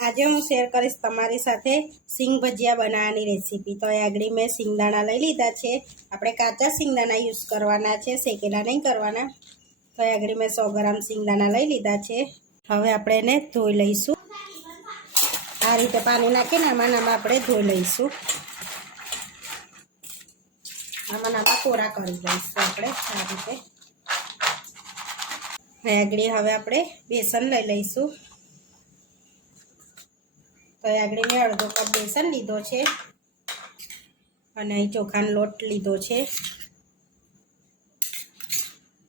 આજે હું શેર કરીશ તમારી સાથે સિંગ ભજીયા બનાવવાની રેસીપી તો આગળ મેં સિંગદાણા લઈ લીધા છે. આપણે કાચા સિંગદાણા યુઝ કરવાના છે, શેકેલા નહીં કરવાના. તો આગળ મેં સો ગ્રામ સિંગદાણા લઈ લીધા છે. હવે આપણે એને ધોઈ લઈશું. આ રીતે પાણી નાખીને આમાં આમાં આપણે ધોઈ લઈશું. આમાં આમાં કોરા કરી લઈશું આપણે, આ રીતે. આગળ હવે આપણે બેસન લઈ લઈશું. તો આગળ મેં અડધો કપ બેસન લીધો છે. અને અહીં ચોખાનો લોટ લીધો છે.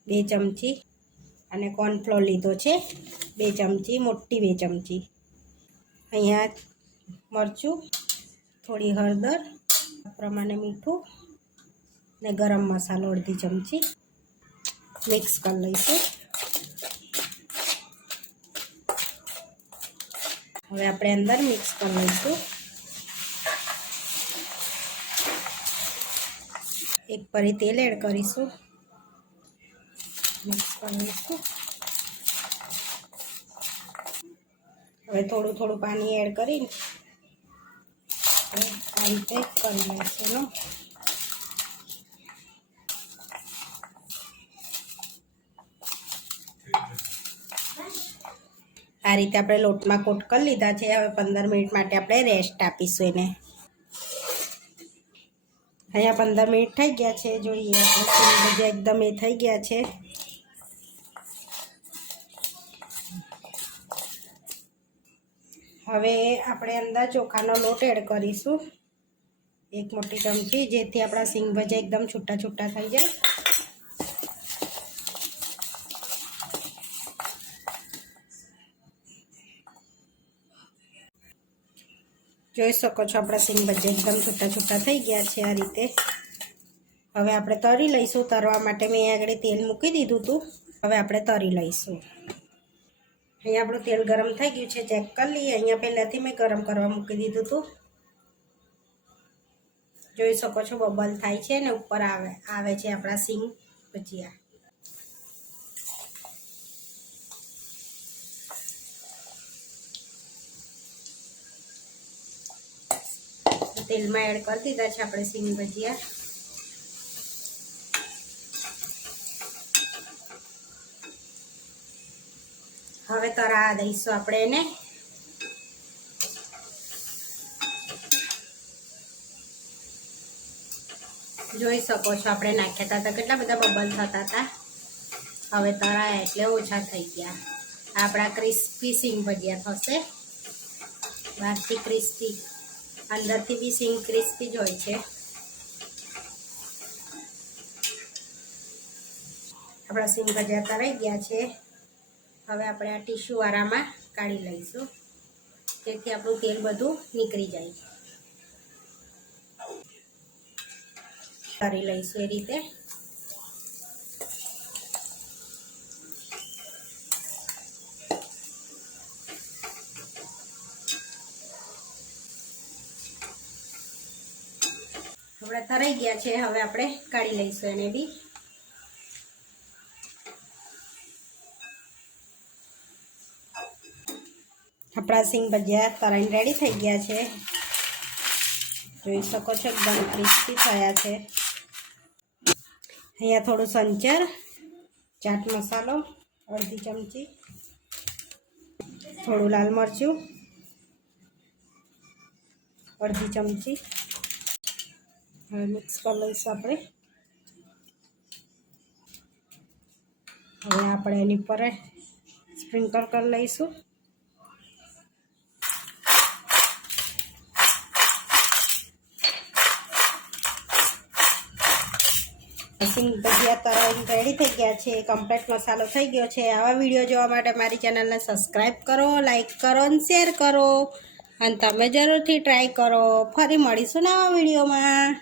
બે ચમચી અને કોર્નફ્લોર લીધો છે. બે ચમચી, મોટી બે ચમચી. અહીંયા મરચું, થોડી હળદર પ્રમાણે મીઠું ને ગરમ મસાલો અડધી ચમચી મિક્સ કરી લઈશું. હવે આપણે અંદર મિક્સ કરી લઈશું એક પરી તેલ એડ કરીશું. મિક્સ કરી લઈશું હવે થોડું થોડું પાણી એડ કરીને આ રીતે કરી લઈશું આ રીતે આપણે લોટમાં કોટ કરી લીધા છે. હવે પંદર મિનિટ માટે આપણે રેસ્ટ આપીશું એને. અહીંયા પંદર મિનિટ થઈ ગયા છે. જોઈએ બધા એકદમ એ થઈ ગયા છે. હવે આપણે અંદર ચોખાનો લોટ એડ કરીશું. એક મોટી ચમચી, જેથી આપણા સિંગ ભજા એકદમ છૂટા છૂટા થઈ જાય. જોઈ શકો છો આપણા સિંગ ભજીયા એકદમ છૂટા છૂટા થઈ ગયા છે આ રીતે. હવે આપણે તળી લઈશું તરવા માટે. મેં આગળ તેલ મૂકી દીધું હતું. હવે આપણે તરી લઈશું. અહીંયા આપણું તેલ ગરમ થઈ ગયું છે, ચેક કરી લઈએ. અહીંયા પહેલાંથી મેં ગરમ કરવા મૂકી દીધું હતું. જોઈ શકો છો બબલ થાય છે ને ઉપર આવે આવે છે આપણા સિંગ ભજીયા. તેલમાં એડ કરી દીધા છે આપણે સિંગ ભજીયા. હવે તરા દઈશું આપણે એને. જોઈ શકો છો આપણે નાખ્યા હતા કેટલા બધા બબલ થતા હતા હવે તરા એટલે ઓછા થઈ ગયા. આપણા ક્રિસ્પી સિંગ ભજીયા થશે. બહારથી ક્રિસ્પી. અંદરથી બી સિંગ ક્રિસ્પી જ હોય છે. આપણા સિંગ ભજા તરાઈ ગયા છે. હવે આપણે આ ટીશ્યુવાળામાં કાઢી લઈશું. જેથી આપણું તેલ બધું નીકળી જાય. કરી લઈશું એ રીતે. આપણે તરાઈ ગયા છે, હવે આપણે કાઢી લઈશું એને બી. આપણા સિંગ ભજીયા તરાઈને રેડી થઈ ગયા છે. જોઈ શકો છો, એકદમ ક્રિસ્પી થયા છે. અહીંયા થોડું સંચર, ચાટ મસાલો, અડધી ચમચી, થોડું લાલ મરચું, અડધી ચમચી. હવે મિક્સ કરી લઈશું આપણે. હવે આપણે એની પર સ્પ્રિંકલ કરી લઈશું. સિંગ ભજીયા તરાઈને રેડી થઈ ગયા છે. કમ્પ્લેટ મસાલો થઈ ગયો છે. આવા વીડિયો જોવા માટે મારી ચેનલને સબસ્ક્રાઈબ કરો લાઈક કરો અને શેર કરો. અને તમે જરૂરથી ટ્રાય કરો. ફરી મળીશું નવા વિડીયોમાં